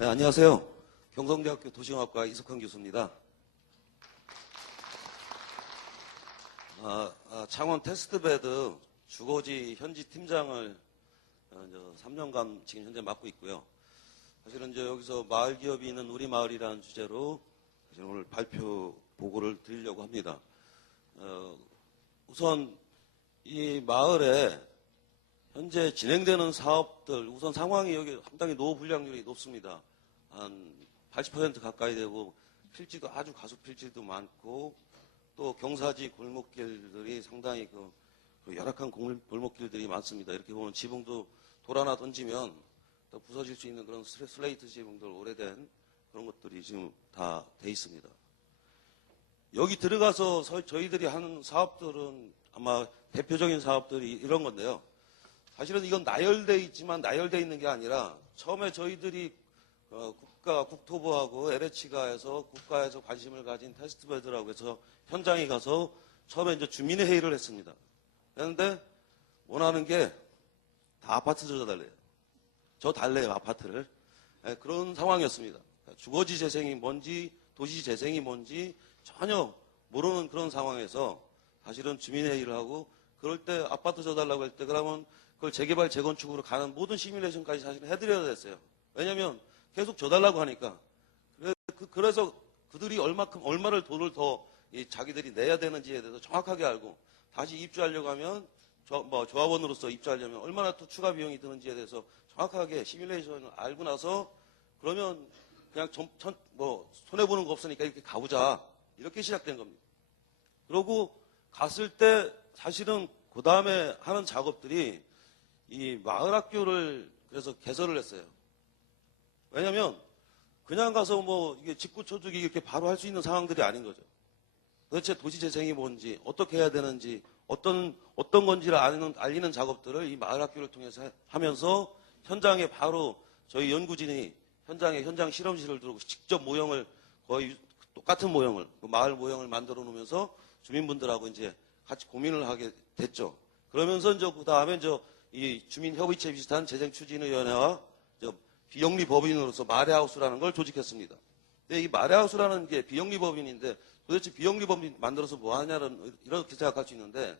네, 안녕하세요. 경성대학교 도시공학과 이석환 교수입니다. 창원 테스트베드 주거지 현지 팀장을 3년간 지금 현재 맡고 있고요. 사실은 이제 여기서 마을 기업이 있는 우리 마을이라는 주제로 오늘 발표 보고를 드리려고 합니다. 우선 이 마을에 현재 진행되는 사업들, 우선 상황이 여기 상당히 노후 불량률이 높습니다. 한 80% 가까이 되고 필지도 아주 가속 필지도 많고 또 경사지 골목길들이 상당히 그 열악한 골목길들이 많습니다. 이렇게 보면 지붕도 돌 하나 던지면 또 부서질 수 있는 그런 슬레이트 지붕들 오래된 그런 것들이 지금 다 돼 있습니다. 여기 들어가서 저희들이 하는 사업들은 아마 대표적인 사업들이 이런 건데요. 사실은 이건 나열되어 있지만 나열되어 있는 게 아니라 처음에 저희들이 국토부하고 LH가 해서 국가에서 관심을 가진 테스트베드라고 해서 현장에 가서 처음에 이제 주민의 회의를 했습니다. 그런데 원하는 게 다 아파트 줘달래요. 저 달래요, 아파트를. 네, 그런 상황이었습니다. 주거지 재생이 뭔지 도시 재생이 뭔지 전혀 모르는 그런 상황에서 사실은 주민의 회의를 하고 그럴 때 아파트 줘달라고 할 때 그러면 그걸 재개발 재건축으로 가는 모든 시뮬레이션까지 사실 해드려야 됐어요. 왜냐하면 계속 줘달라고 하니까. 그래서 그들이 얼마를 돈을 더 자기들이 내야 되는지에 대해서 정확하게 알고 다시 입주하려고 하면 조합원으로서 입주하려면 얼마나 또 추가 비용이 드는지에 대해서 정확하게 시뮬레이션을 알고 나서 그러면 그냥 손해보는 거 없으니까 이렇게 가보자. 이렇게 시작된 겁니다. 그러고 갔을 때 사실은 그 다음에 하는 작업들이 이 마을학교를 그래서 개설을 했어요. 왜냐면 그냥 가서 이게 직구초주기 이렇게 바로 할 수 있는 상황들이 아닌 거죠. 도대체 도시재생이 뭔지, 어떻게 해야 되는지, 어떤 건지를 알리는 작업들을 이 마을학교를 통해서 하면서 현장에 바로 저희 연구진이 현장 실험실을 두고 직접 모형을 거의 똑같은 모형을, 마을 모형을 만들어 놓으면서 주민분들하고 이제 같이 고민을 하게 됐죠. 그러면서 이제 그 다음에 이 주민협의체 비슷한 재생추진위원회와 비영리 법인으로서 마레하우스라는 걸 조직했습니다. 근데 이 마레하우스라는 게 비영리 법인인데 도대체 비영리 법인 만들어서 뭐 하냐는 이렇게 생각할 수 있는데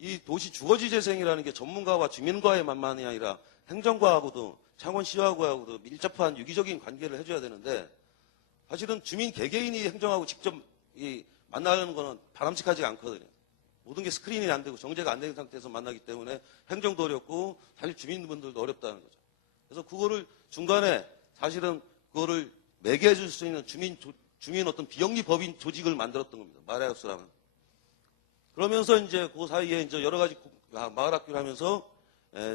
이 도시 주거지 재생이라는 게 전문가와 주민과의 만만이 아니라 행정과하고도 창원시하고도 밀접한 유기적인 관계를 해줘야 되는데 사실은 주민 개개인이 행정하고 직접 만나는 거는 바람직하지 않거든요. 모든 게 스크린이 안 되고 정제가 안 된 상태에서 만나기 때문에 행정도 어렵고 사실 주민분들도 어렵다는 거죠. 그래서 그거를 중간에 사실은 그거를 매개해 줄 수 있는 주민 어떤 비영리 법인 조직을 만들었던 겁니다. 마레하우스라는. 그러면서 이제 그 사이에 이제 여러 가지 마을학교를 하면서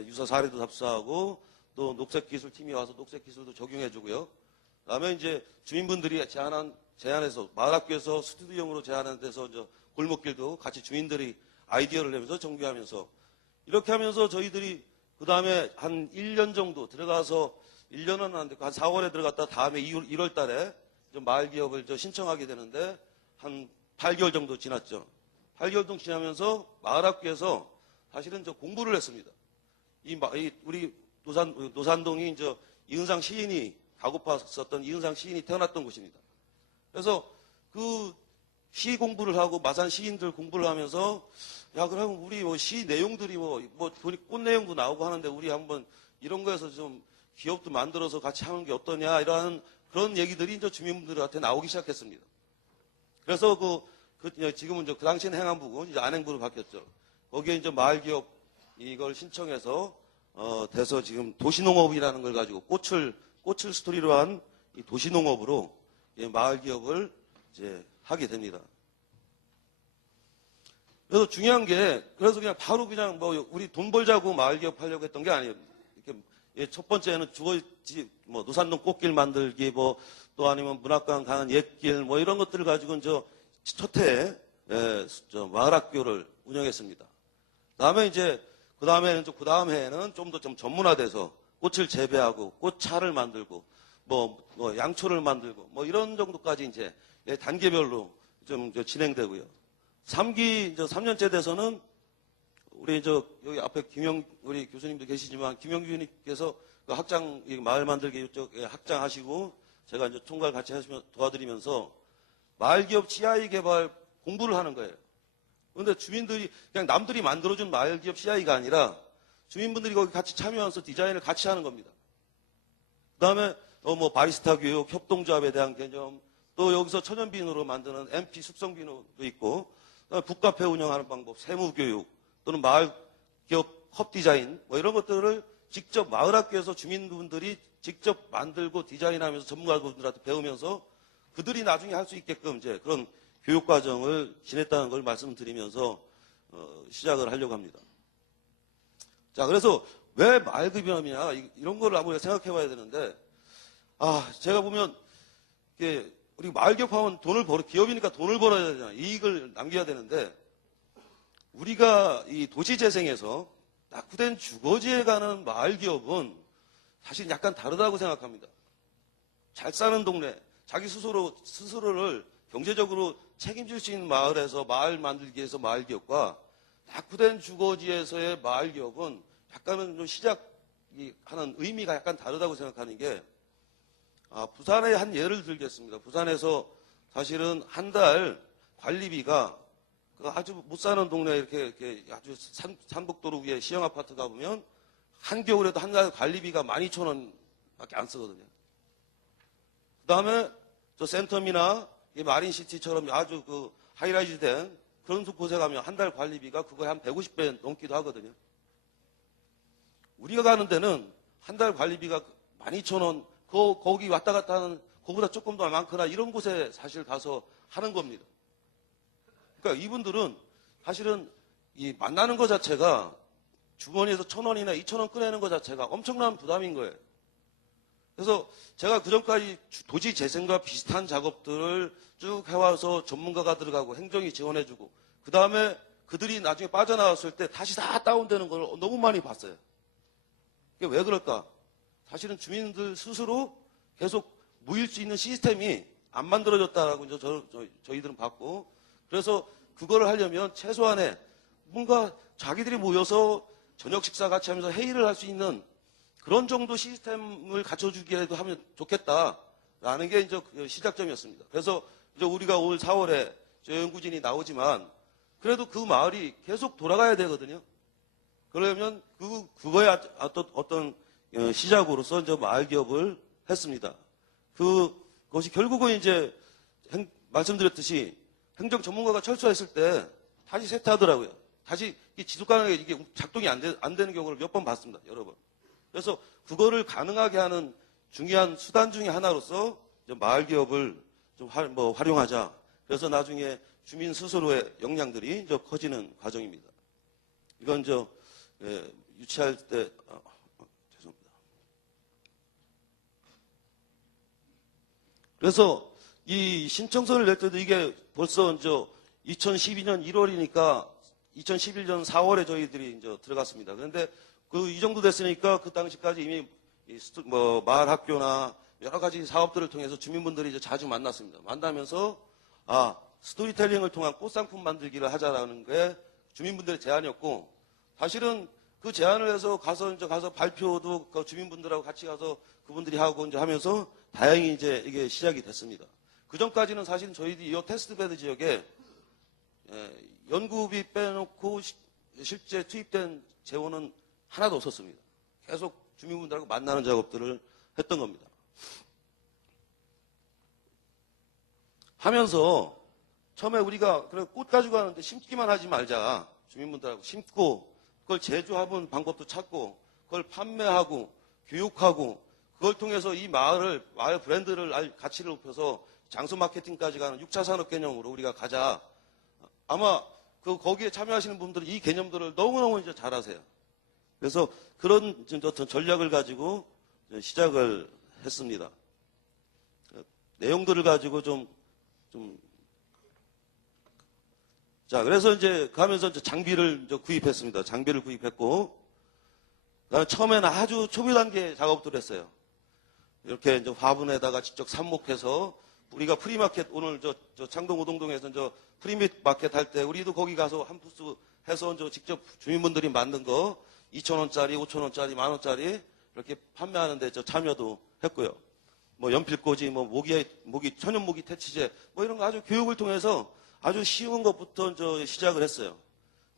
유사 사례도 답사하고 또 녹색기술팀이 와서 녹색기술도 적용해 주고요. 그다음에 이제 주민분들이 제안해서 마을학교에서 스튜디오용으로 제안한 데서 이제 골목길도 같이 주민들이 아이디어를 내면서 정비하면서 이렇게 하면서 저희들이 그 다음에 한 1년 정도 들어가서 1년은 안 됐고 한 4월에 들어갔다 다음에 1월 달에 마을 기업을 신청하게 되는데 한 8개월 정도 지났죠. 8개월 정도 지나면서 마을학교에서 사실은 공부를 했습니다. 우리 노산동이 이은상 시인이 다고팠었던 이은상 시인이 태어났던 곳입니다. 그래서 그 시 공부를 하고 마산 시인들 공부를 하면서 그러면 우리 시 내용들이 꽃 내용도 나오고 하는데 우리 한번 이런 거에서 좀 기업도 만들어서 같이 하는 게 어떠냐 이러한 그런 얘기들이 이제 주민분들한테 나오기 시작했습니다. 그래서 지금은 그 당시에는 행안부고 이제 안행부로 바뀌었죠. 거기에 이제 마을 기업 이걸 신청해서 돼서 지금 도시농업이라는 걸 가지고 꽃을 스토리로 한 이 도시농업으로 마을 기업을 이제 하게 됩니다. 그래서 중요한 게 그래서 그냥 바로 우리 돈 벌자고 마을 기업 하려고 했던 게 아니에요. 이렇게 첫 번째는 주거지 노산동 꽃길 만들기 또 아니면 문학관 가는 옛길 이런 것들을 가지고 첫 해에 마을학교를 운영했습니다. 그 다음 해에는 좀 더 전문화돼서 꽃을 재배하고 꽃차를 만들고 양초를 만들고 이런 정도까지 이제 단계별로 좀 진행되고요. 3년째 돼서는 우리 여기 앞에 우리 교수님도 계시지만 김영규님께서 그 확장, 마을 만들기 이쪽에 확장하시고 제가 이제 총괄 같이 하시면 도와드리면서 마을 기업 CI 개발 공부를 하는 거예요. 그런데 주민들이 그냥 남들이 만들어준 마을 기업 CI가 아니라 주민분들이 거기 같이 참여하면서 디자인을 같이 하는 겁니다. 그 다음에 뭐 바리스타 교육, 협동조합에 대한 개념, 또 여기서 천연비누로 만드는 MP 숙성비누도 있고, 북카페 운영하는 방법, 세무교육, 또는 마을 기업 컵 디자인, 뭐 이런 것들을 직접 마을학교에서 주민분들이 직접 만들고 디자인하면서 전문가분들한테 배우면서 그들이 나중에 할 수 있게끔 이제 그런 교육 과정을 지냈다는 걸 말씀드리면서 시작을 하려고 합니다. 자, 그래서 왜 마을급여냐 이런 걸 한번 생각해 봐야 되는데, 제가 보면 우리 마을기업하면 기업이니까 돈을 벌어야 되잖아요. 이익을 남겨야 되는데, 우리가 이 도시재생에서 낙후된 주거지에 가는 마을기업은 사실 약간 다르다고 생각합니다. 잘 사는 동네, 자기 스스로를 경제적으로 책임질 수 있는 마을에서 마을 만들기 위해서 마을기업과 낙후된 주거지에서의 마을기업은 약간은 좀 시작하는 의미가 약간 다르다고 생각하는 게, 부산의 한 예를 들겠습니다. 부산에서 사실은 한 달 관리비가 아주 못 사는 동네 이렇게 아주 산복도로 위에 시형 아파트 가보면 한겨울에도 한 달 관리비가 12,000원밖에 안 쓰거든요. 그 다음에 저 센텀이나 마린시티처럼 아주 그 하이라이즈 된 그런 곳에 가면 한 달 관리비가 그거에 한 150배 넘기도 하거든요. 우리가 가는 데는 한 달 관리비가 12,000원, 거기 왔다 갔다 하는 그거보다 조금 더 많거나 이런 곳에 사실 가서 하는 겁니다. 그러니까 이분들은 사실은 이 만나는 것 자체가 주머니에서 1,000원이나 2,000원 꺼내는 것 자체가 엄청난 부담인 거예요. 그래서 제가 그전까지 도시 재생과 비슷한 작업들을 쭉 해와서 전문가가 들어가고 행정이 지원해주고 그 다음에 그들이 나중에 빠져나왔을 때 다시 다 다운되는 걸 너무 많이 봤어요. 이게 왜 그럴까? 사실은 주민들 스스로 계속 모일 수 있는 시스템이 안 만들어졌다라고 이제 저희들은 봤고, 그래서 그거를 하려면 최소한의 뭔가 자기들이 모여서 저녁 식사 같이 하면서 회의를 할 수 있는 그런 정도 시스템을 갖춰주기라도 하면 좋겠다라는 게 이제 시작점이었습니다. 그래서 이제 우리가 올 4월에 저 연구진이 나오지만 그래도 그 마을이 계속 돌아가야 되거든요. 그러면 그거의 어떤 시작으로서 이제 마을 기업을 했습니다. 그것이 결국은 이제 말씀드렸듯이 행정 전문가가 철수했을 때 다시 세트하더라고요. 다시 지속가능하게 이게 작동이 안 되는 경우를 몇 번 봤습니다. 여러 번. 그래서 그거를 가능하게 하는 중요한 수단 중에 하나로서 마을 기업을 좀 활용하자. 그래서 나중에 주민 스스로의 역량들이 커지는 과정입니다. 이건 유치할 때 죄송합니다. 그래서 이 신청서를 낼 때도 이게 벌써 2012년 1월이니까 2011년 4월에 저희들이 이제 들어갔습니다. 그런데 이 정도 됐으니까 그 당시까지 이미 마을 학교나 여러 가지 사업들을 통해서 주민분들이 이제 자주 만났습니다. 만나면서 스토리텔링을 통한 꽃상품 만들기를 하자라는 게 주민분들의 제안이었고, 사실은 그 제안을 해서 가서 발표도 그 주민분들하고 같이 가서 그분들이 하고 이제 하면서 다행히 이제 이게 시작이 됐습니다. 그 전까지는 사실 저희들이 이 테스트베드 지역에 연구비 빼놓고 실제 투입된 재원은 하나도 없었습니다. 계속 주민분들하고 만나는 작업들을 했던 겁니다. 하면서 처음에 우리가 꽃 가지고 가는데 심기만 하지 말자. 주민분들하고 심고 그걸 제조하는 방법도 찾고 그걸 판매하고 교육하고 그걸 통해서 이 마을 브랜드를 가치를 높여서 장소 마케팅까지 가는 6차 산업 개념으로 우리가 가자. 아마 거기에 참여하시는 분들은 이 개념들을 너무너무 이제 잘 아세요. 그래서 그런 어떤 전략을 가지고 시작을 했습니다. 내용들을 가지고 자, 그래서 이제 가면서 장비를 구입했습니다. 장비를 구입했고, 처음에는 아주 초기 단계 작업들을 했어요. 이렇게 이제 화분에다가 직접 삽목해서 우리가 프리마켓 오늘 창동 오동동에서 프리마켓 할 때 우리도 거기 가서 한 부스 해서 직접 주민분들이 만든 거 2,000원짜리, 5,000원짜리, 10,000원짜리를 이렇게 판매하는데 저 참여도 했고요. 뭐 연필꽂이, 뭐 모기 천연 모기 퇴치제, 뭐 이런 거 아주 교육을 통해서 아주 쉬운 것부터 시작을 했어요.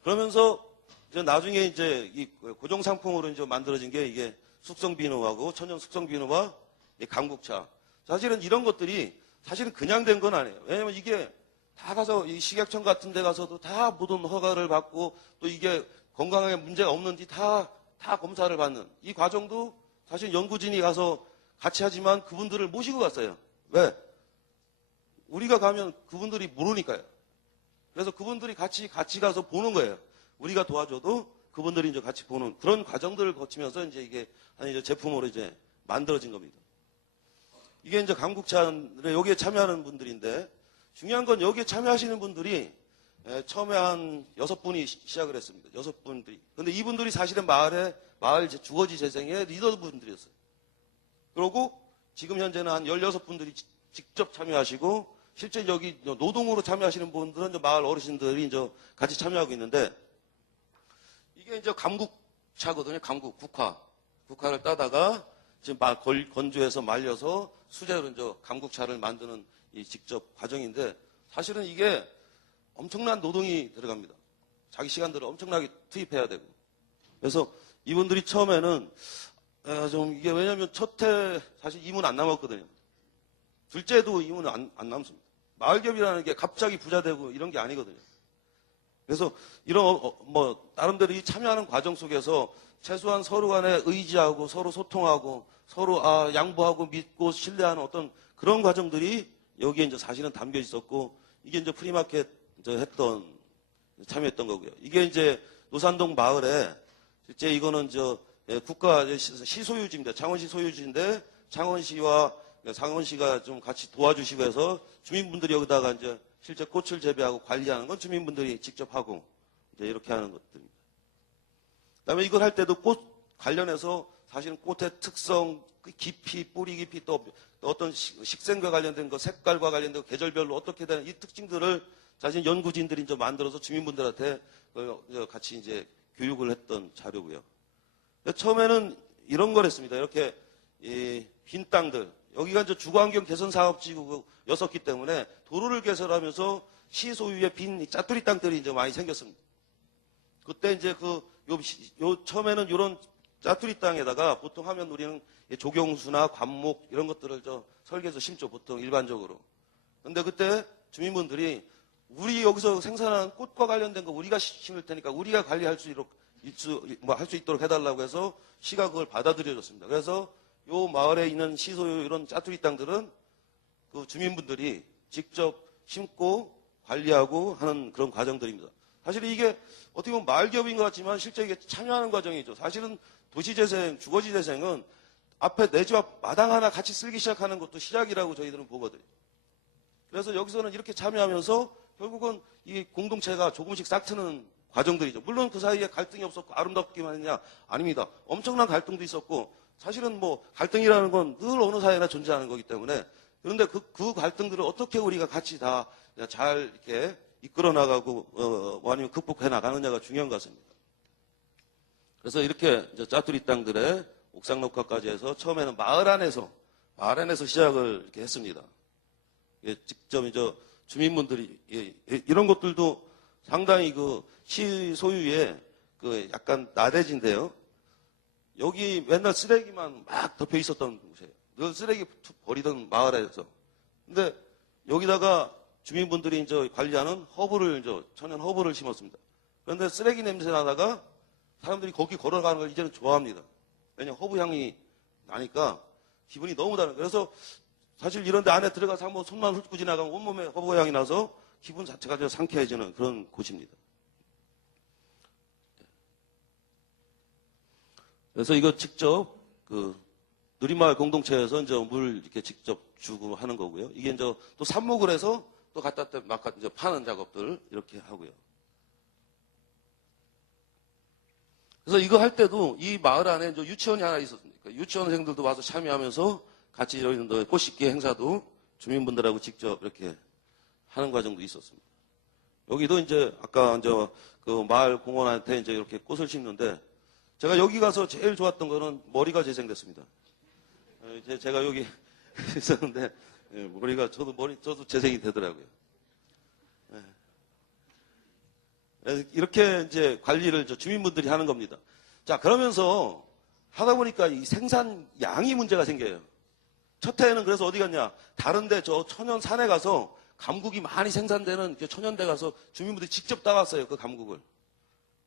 그러면서 이제 나중에 이제 이 고정 상품으로 이제 만들어진 게 이게 숙성 비누하고 천연 숙성 비누와 이 강국차. 사실은 이런 것들이 사실은 그냥 된 건 아니에요. 왜냐면 이게 다 가서 이 식약청 같은 데 가서도 다 모든 허가를 받고 또 이게 건강에 문제가 없는지 다 검사를 받는 이 과정도 사실 연구진이 가서 같이 하지만 그분들을 모시고 갔어요. 왜? 우리가 가면 그분들이 모르니까요. 그래서 그분들이 같이 가서 보는 거예요. 우리가 도와줘도 그분들이 이제 같이 보는 그런 과정들을 거치면서 이제 이게 이제 제품으로 이제 만들어진 겁니다. 이게 이제 강국차인데 여기에 참여하는 분들인데 중요한 건 여기에 참여하시는 분들이 처음에 한 6분이 시작을 했습니다. 6분들이. 근데 이분들이 사실은 마을 주거지 재생의 리더분들이었어요. 그리고 지금 현재는 한 16분들이 직접 참여하시고 실제 여기 노동으로 참여하시는 분들은 이제 마을 어르신들이 이제 같이 참여하고 있는데 이게 이제 감국차거든요. 국화를 따다가 지금 건조해서 말려서 수제로 이제 감국차를 만드는 이 직접 과정인데 사실은 이게 엄청난 노동이 들어갑니다. 자기 시간들을 엄청나게 투입해야 되고. 그래서 이분들이 처음에는 좀 이게 왜냐면 첫해 사실 이문 안 남았거든요. 둘째도 이문 안 남습니다. 마을기업이라는 게 갑자기 부자 되고 이런 게 아니거든요. 그래서 이런 나름대로 이 참여하는 과정 속에서 최소한 서로 간에 의지하고 서로 소통하고 서로 양보하고 믿고 신뢰하는 어떤 그런 과정들이 여기에 이제 사실은 담겨 있었고 이게 이제 프리마켓 참여했던 거고요. 이게 이제 노산동 마을에 실제 이거는 국가 시소유지입니다. 창원시 소유지인데 창원시와 상원시가 좀 같이 도와주시고 해서 주민분들이 여기다가 이제 실제 꽃을 재배하고 관리하는 건 주민분들이 직접 하고 이제 이렇게 하는 것들입니다. 그다음에 이걸 할 때도 꽃 관련해서 사실은 꽃의 특성, 깊이, 뿌리 깊이 또 어떤 식생과 관련된 거, 색깔과 관련된 거, 계절별로 어떻게 되는 이 특징들을 사실 연구진들이 이제 만들어서 주민분들한테 같이 이제 교육을 했던 자료고요. 처음에는 이런 걸 했습니다. 이렇게 빈 땅들, 여기가 이제 주거환경 개선 사업지구였었기 때문에 도로를 개설하면서 시 소유의 빈 짜투리 땅들이 이제 많이 생겼습니다. 그때 이제 처음에는 이런 짜투리 땅에다가 보통 하면 우리는 조경수나 관목 이런 것들을 설계해서 심죠. 보통 일반적으로. 근데 그때 주민분들이 우리 여기서 생산하는 꽃과 관련된 거 우리가 심을 테니까 우리가 관리할 수 있도록 해달라고 해서 시가 그걸 받아들여줬습니다. 그래서 요 마을에 있는 시소유 이런 짜투리 땅들은 그 주민분들이 직접 심고 관리하고 하는 그런 과정들입니다. 사실 이게 어떻게 보면 마을 기업인 것 같지만 실제 이게 참여하는 과정이죠. 사실은 도시재생, 주거지재생은 앞에 내 집 앞 마당 하나 같이 쓸기 시작하는 것도 시작이라고 저희들은 보거든요. 그래서 여기서는 이렇게 참여하면서 결국은 이 공동체가 조금씩 싹트는 과정들이죠. 물론 그 사이에 갈등이 없었고 아름답기만 했냐? 아닙니다. 엄청난 갈등도 있었고 사실은 갈등이라는 건 늘 어느 사회나 존재하는 거기 때문에 그런데 그 갈등들을 어떻게 우리가 같이 다 잘 이렇게 이끌어 나가고 아니면 극복해 나가느냐가 중요한 것 같습니다. 그래서 이렇게 이제 짜투리 땅들의 옥상 녹화까지 해서 처음에는 마을 안에서 시작을 이렇게 했습니다. 직접 이제 주민분들이 이런 것들도 상당히 시 소유의 약간 나대지인데요. 여기 맨날 쓰레기만 막 덮여 있었던 곳이에요. 늘 쓰레기 버리던 마을에서. 근데 여기다가 주민분들이 이제 관리하는 천연 허브를 심었습니다. 그런데 쓰레기 냄새 나다가 사람들이 거기 걸어가는 걸 이제는 좋아합니다. 왜냐면 허브 향이 나니까 기분이 너무 다른. 그래서 사실 이런 데 안에 들어가서 한번 손만 훑고 지나가면 온몸에 허브 향이 나서 기분 자체가 좀 상쾌해지는 그런 곳입니다. 그래서 이거 직접 누리마을 공동체에서 이제 물 이렇게 직접 주고 하는 거고요. 이게 이제 또 삽목을 해서 또 갖다 막 이제 파는 작업들 이렇게 하고요. 그래서 이거 할 때도 이 마을 안에 이제 유치원이 하나 있었습니다. 유치원생들도 와서 참여하면서 같이 이런 꽃씻기 행사도 주민분들하고 직접 이렇게 하는 과정도 있었습니다. 여기도 이제 아까 이제 그 마을 공원한테 이제 이렇게 꽃을 심는데 제가 여기 가서 제일 좋았던 거는 머리가 재생됐습니다. 제가 여기 있었는데 머리가 저도 재생이 되더라고요. 이렇게 이제 관리를 주민분들이 하는 겁니다. 자, 그러면서 하다 보니까 이 생산 양이 문제가 생겨요. 첫 해에는 그래서 어디 갔냐? 다른데 저 천연 산에 가서 감국이 많이 생산되는 천연대 가서 주민분들이 직접 따갔어요. 그 감국을.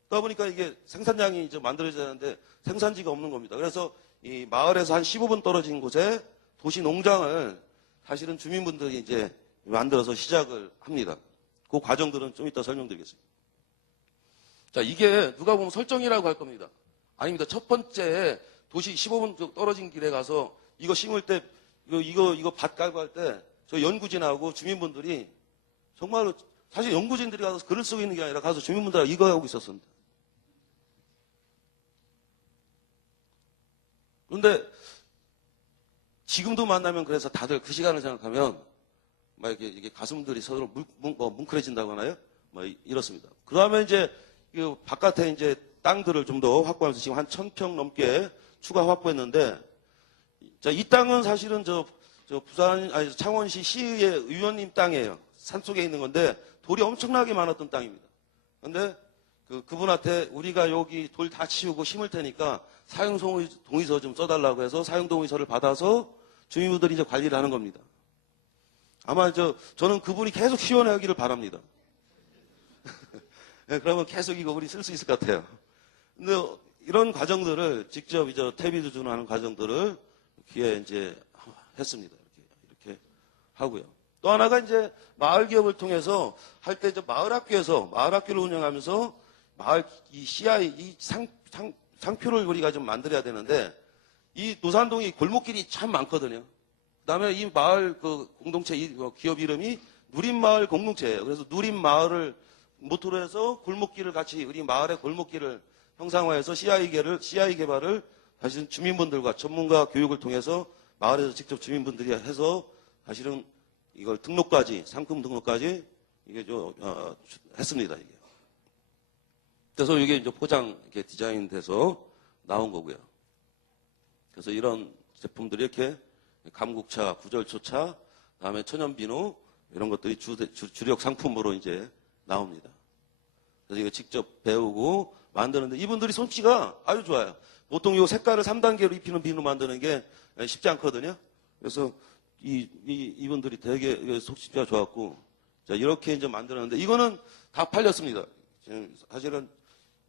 그러다 보니까 이게 생산량이 이제 만들어져야 되는데 생산지가 없는 겁니다. 그래서 이 마을에서 한 15분 떨어진 곳에 도시 농장을 사실은 주민분들이 이제 만들어서 시작을 합니다. 그 과정들은 좀 이따 설명드리겠습니다. 자, 이게 누가 보면 설정이라고 할 겁니다. 아닙니다. 첫 번째 도시 15분 떨어진 길에 가서 이거 심을 때 이거 밭 깔고 할 때 저 연구진하고 주민분들이 정말로 사실 연구진들이 가서 글을 쓰고 있는 게 아니라 가서 주민분들하고 이거 하고 있었습니다. 그런데 지금도 만나면 그래서 다들 그 시간을 생각하면 막 이게 가슴들이 서로 뭉클해진다고 하나요? 뭐 이렇습니다. 그 다음에 이제 그 바깥에 이제 땅들을 좀 더 확보하면서 지금 한 1000평 넘게 추가 확보했는데, 자, 이 땅은 사실은 창원시 시의회 의원님 땅이에요. 산속에 있는 건데 돌이 엄청나게 많았던 땅입니다. 그런데 그분한테 우리가 여기 돌 다 치우고 심을 테니까 사용동의서 좀 써달라고 해서 사용동의서를 받아서 주민분들이 이제 관리를 하는 겁니다. 아마 저는 그분이 계속 시원하기를 바랍니다. 네, 그러면 계속 이거 우리 쓸 수 있을 것 같아요. 근데 이런 과정들을 직접 이제 태비두준 하는 과정들을 귀에 이제 했습니다. 이렇게 하고요. 또 하나가 이제 마을 기업을 통해서 할 때 마을 학교를 운영하면서 마을 이 CI 이 상표를 우리가 좀 만들어야 되는데 이 노산동이 골목길이 참 많거든요. 그다음에 이 마을 그 공동체 기업 이름이 누림마을 공동체예요. 그래서 누림마을을 모토로 해서 골목길을 같이 우리 마을의 골목길을 형상화해서 CI 개발을 사실은 주민분들과 전문가 교육을 통해서 마을에서 직접 주민분들이 해서 사실은 이걸 상품 등록까지 이게 했습니다. 이게. 그래서 이게 이제 포장 이렇게 디자인돼서 나온 거고요. 그래서 이런 제품들이 이렇게 감국차, 구절초차, 그다음에 천연비누 이런 것들이 주력 상품으로 이제 나옵니다. 그래서 이거 직접 배우고 만드는데 이분들이 솜씨가 아주 좋아요. 보통 이 색깔을 3단계로 입히는 비누 만드는 게 쉽지 않거든요. 그래서 이분들이 되게 솜씨가 좋았고, 자, 이렇게 이제 만드는데 이거는 다 팔렸습니다. 사실은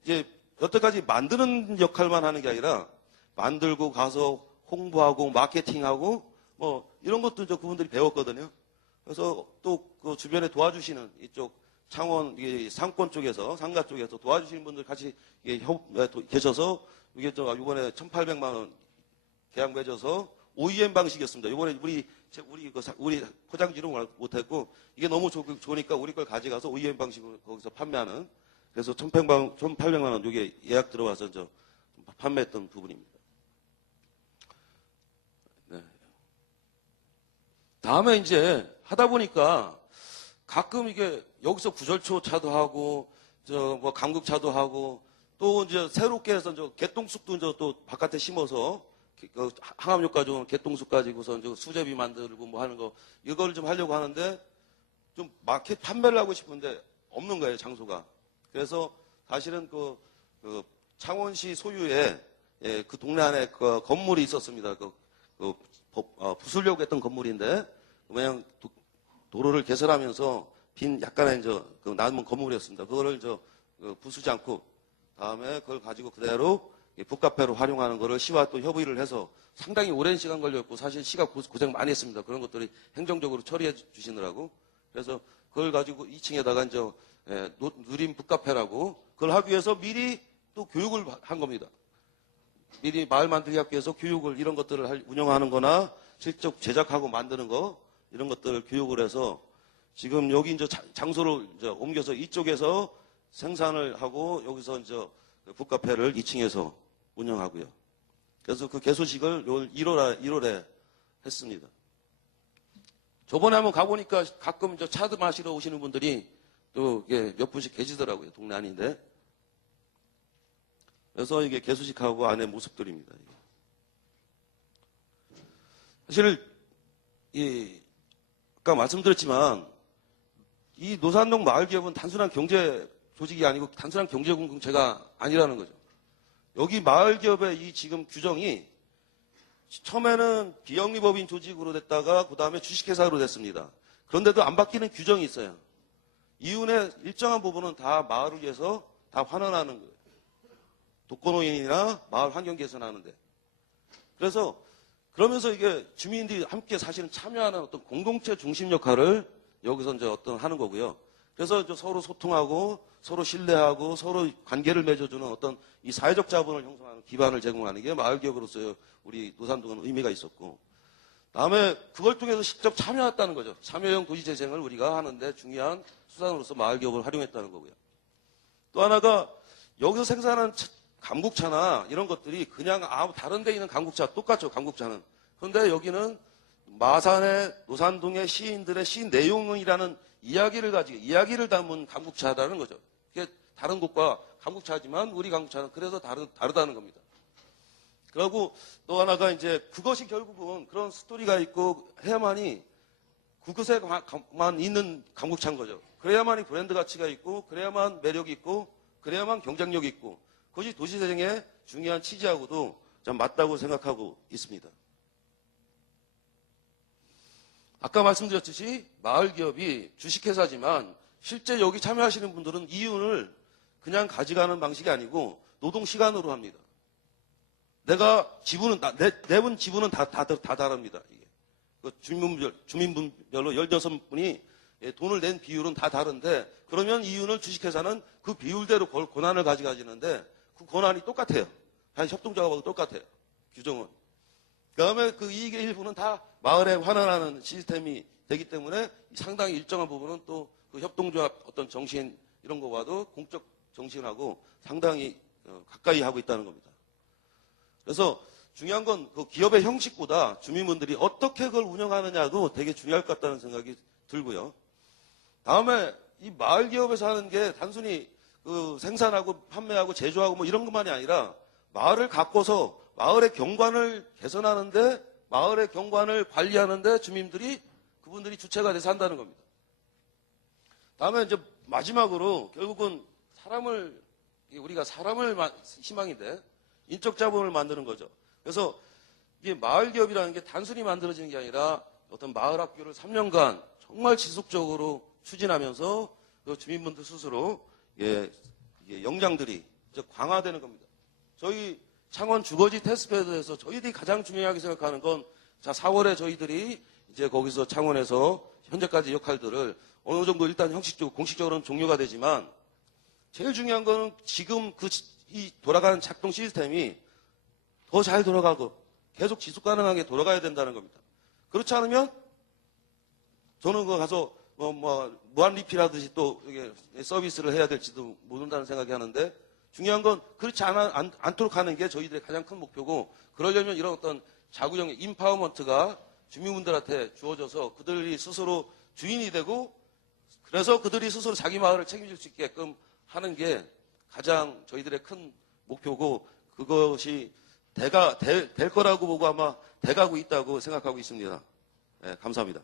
이제 여태까지 만드는 역할만 하는 게 아니라 만들고 가서 홍보하고 마케팅하고 뭐 이런 것도 그분들이 배웠거든요. 그래서 또 그 주변에 도와주시는 이쪽 창원 상권 쪽에서 상가 쪽에서 도와주시는 분들 같이 계셔서 이게 이번에 1,800만 원 계약 맺어서 OEM 방식이었습니다. 이번에 우리 포장지는 못했고 이게 너무 좋으니까 우리 걸 가져가서 OEM 방식으로 거기서 판매하는, 그래서 1,800만 원 이게 예약 들어와서 판매했던 부분입니다. 네. 다음에 이제 하다 보니까 가끔 이게 여기서 구절초 차도 하고 뭐 감국차도 하고 또 이제 새롭게 해서 개똥쑥도 또 바깥에 심어서 항암효과 좋은 개똥쑥 가지고서 수제비 만들고 뭐 하는 거 이걸 좀 하려고 하는데 좀 마켓 판매를 하고 싶은데 없는 거예요, 장소가. 그래서 사실은 그 창원시 소유의 그 동네 안에 그 건물이 있었습니다. 부수려고 했던 건물인데 그냥 도로를 개설하면서 빈 약간의 남은 건물이었습니다. 그거를 부수지 않고 다음에 그걸 가지고 그대로 북카페로 활용하는 거를 시와 또 협의를 해서 상당히 오랜 시간 걸렸고 사실 시가 고생 많이 했습니다. 그런 것들이 행정적으로 처리해 주시느라고. 그래서 그걸 가지고 2층에다가 누림 북카페라고 그걸 하기 위해서 미리 또 교육을 한 겁니다. 미리 마을 만들기 학교에서 교육을 이런 것들을 운영하는 거나 직접 제작하고 만드는 거 이런 것들을 교육을 해서 지금 여기 장소를 옮겨서 이쪽에서 생산을 하고 여기서 북카페를 2층에서 운영하고요. 그래서 그 개소식을 1월에 했습니다. 저번에 한번 가보니까 가끔 차도 마시러 오시는 분들이 또 몇 분씩 계시더라고요. 동네 아닌데. 그래서 이게 개수식하고 안의 모습들입니다. 사실 아까 말씀드렸지만 이 노산동 마을기업은 단순한 경제 조직이 아니고 단순한 경제공동체가 아니라는 거죠. 여기 마을기업의 이 지금 규정이 처음에는 비영리법인 조직으로 됐다가 그 다음에 주식회사로 됐습니다. 그런데도 안 바뀌는 규정이 있어요. 이윤의 일정한 부분은 다 마을을 위해서 다 환원하는 거예요. 독거노인이나 마을 환경 개선하는데. 그래서 그러면서 이게 주민들이 함께 사실은 참여하는 어떤 공동체 중심 역할을 여기서 이제 하는 거고요. 그래서 이제 서로 소통하고 서로 신뢰하고 서로 관계를 맺어주는 어떤 이 사회적 자본을 형성하는 기반을 제공하는 게 마을기업으로서 우리 노산동은 의미가 있었고, 다음에 그걸 통해서 직접 참여했다는 거죠. 참여형 도시재생을 우리가 하는데 중요한 수단으로서 마을기업을 활용했다는 거고요. 또 하나가 여기서 생산한 감국차나 이런 것들이 그냥 다른 데 있는 감국차 똑같죠. 감국차는. 그런데 여기는 마산의 노산동의 시인들의 시 내용이라는 이야기를 가지고 이야기를 담은 감국차라는 거죠. 그게 다른 곳과 감국차지만 우리 감국차는 그래서 다르다는 겁니다. 그리고 또 하나가 이제 그것이 결국은 그런 스토리가 있고 해야만이 그것에만 있는 감국차인 거죠. 그래야만이 브랜드 가치가 있고 그래야만 매력이 있고 그래야만 경쟁력이 있고 그것이 도시재생의 중요한 취지하고도 좀 맞다고 생각하고 있습니다. 아까 말씀드렸듯이 마을기업이 주식회사지만 실제 여기 참여하시는 분들은 이윤을 그냥 가져가는 방식이 아니고 노동시간으로 합니다. 내가 지분은, 내분 지분은 다 다릅니다. 이게. 주민분별로 16분이 돈을 낸 비율은 다 다른데 그러면 이윤을 주식회사는 그 비율대로 권한을 가져가지는데 그 권한이 똑같아요. 다 협동조합하고 똑같아요. 규정은. 그 다음에 그 이익의 일부는 다 마을에 환원하는 시스템이 되기 때문에 상당히 일정한 부분은 또 그 협동조합 어떤 정신 이런 거와도 공적 정신하고 상당히 가까이 하고 있다는 겁니다. 그래서 중요한 건 그 기업의 형식보다 주민분들이 어떻게 그걸 운영하느냐도 되게 중요할 것 같다는 생각이 들고요. 다음에 이 마을 기업에서 하는 게 단순히 그 생산하고 판매하고 제조하고 뭐 이런 것만이 아니라 마을을 가꿔서 마을의 경관을 개선하는데 마을의 경관을 관리하는데 그분들이 주체가 돼서 한다는 겁니다. 다음에 이제 마지막으로 결국은 우리가 사람을 희망인데 인적 자본을 만드는 거죠. 그래서 이게 마을 기업이라는 게 단순히 만들어지는 게 아니라 어떤 마을 학교를 3년간 정말 지속적으로 추진하면서 그 주민분들 스스로 역량들이 이제 강화되는 겁니다. 저희 창원 주거지 테스트베드에서 저희들이 가장 중요하게 생각하는 건 4월에 저희들이 이제 거기서 창원에서 현재까지 역할들을 어느 정도 일단 형식적으로 공식적으로는 종료가 되지만 제일 중요한 거는 지금 이 돌아가는 작동 시스템이 더 잘 돌아가고 계속 지속 가능하게 돌아가야 된다는 겁니다. 그렇지 않으면 저는 그 가서 무한 리필하듯이 또 서비스를 해야 될지도 모른다는 생각이 하는데 중요한 건 그렇지 않도록 하는 게 저희들의 가장 큰 목표고 그러려면 이런 어떤 자구형의 인파워먼트가 주민분들한테 주어져서 그들이 스스로 주인이 되고 그래서 그들이 스스로 자기 마을을 책임질 수 있게끔 하는 게 가장 저희들의 큰 목표고 그것이 될 거라고 보고 아마 돼가고 있다고 생각하고 있습니다. 네, 감사합니다.